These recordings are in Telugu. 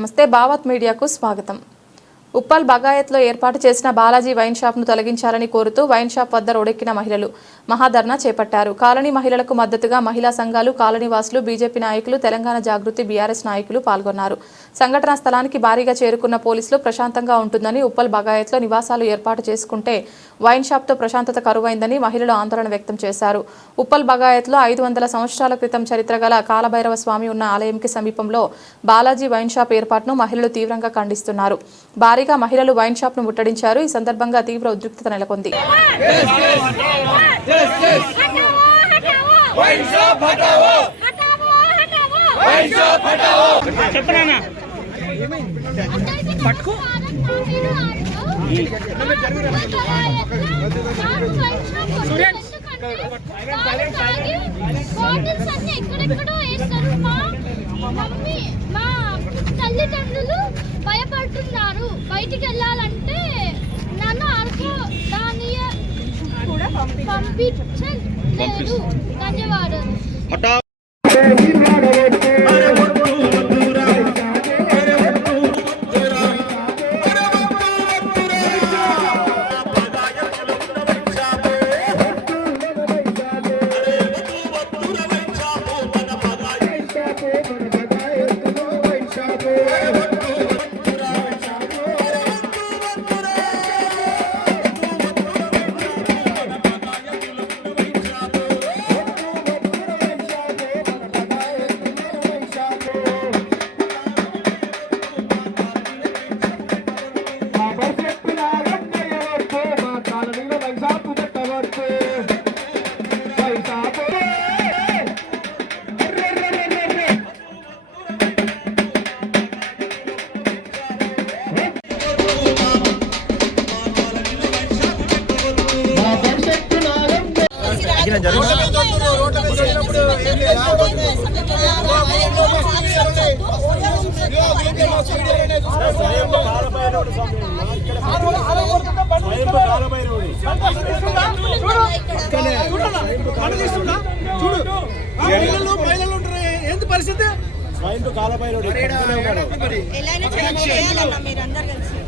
నమస్తే భావత్ మీడియాకు స్వాగతం. ఉప్పల్ బగాయత్లో ఏర్పాటు చేసిన బాలాజీ వైన్ షాప్ను తొలగించాలని కోరుతూ వైన్ షాప్ వద్ద రోడెక్కిన మహిళలు మహాధర్నా చేపట్టారు. కాలనీ మహిళలకు మద్దతుగా మహిళా సంఘాలు కాలనీ వాసులు బీజేపీ నాయకులు తెలంగాణ జాగృతి బీఆర్ఎస్ నాయకులు పాల్గొన్నారు. సంఘటనా స్థలానికి భారీగా చేరుకున్న పోలీసులు ప్రశాంతంగా ఉంటుందని ఉప్పల్ బగాయత్లో నివాసాలు ఏర్పాటు చేసుకుంటే వైన్ షాప్తో ప్రశాంతత కరువైందని మహిళలు ఆందోళన వ్యక్తం చేశారు. ఉప్పల్ బగాయత్లో ఐదు వందల సంవత్సరాల క్రితం చరిత్ర గల కాలభైరవ స్వామి ఉన్న ఆలయంకి సమీపంలో బాలాజీ వైన్ షాప్ ఏర్పాటును మహిళలు తీవ్రంగా ఖండిస్తున్నారు. భారీగా మహిళలు వైన్ షాప్ను ముట్టడించారు. ఈ సందర్భంగా తీవ్ర ఉద్రిక్తత నెలకొంది. పట్టుకో బాటిల్స్ అన్ని ఎక్కడెక్కడో వేస్తారు మా మమ్మీ మా తల్లిదండ్రులు భయపడుతున్నారు. బయటికి వెళ్ళాలంటే పంపించలేదు ధన్యవాదాలు ఉంటారు ఏంది పరిస్థితి ఎలానో చేయాలన్నా మీరందరూ కలిసి.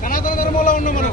సనాతన ధర్మంలో ఉన్నాం మనం.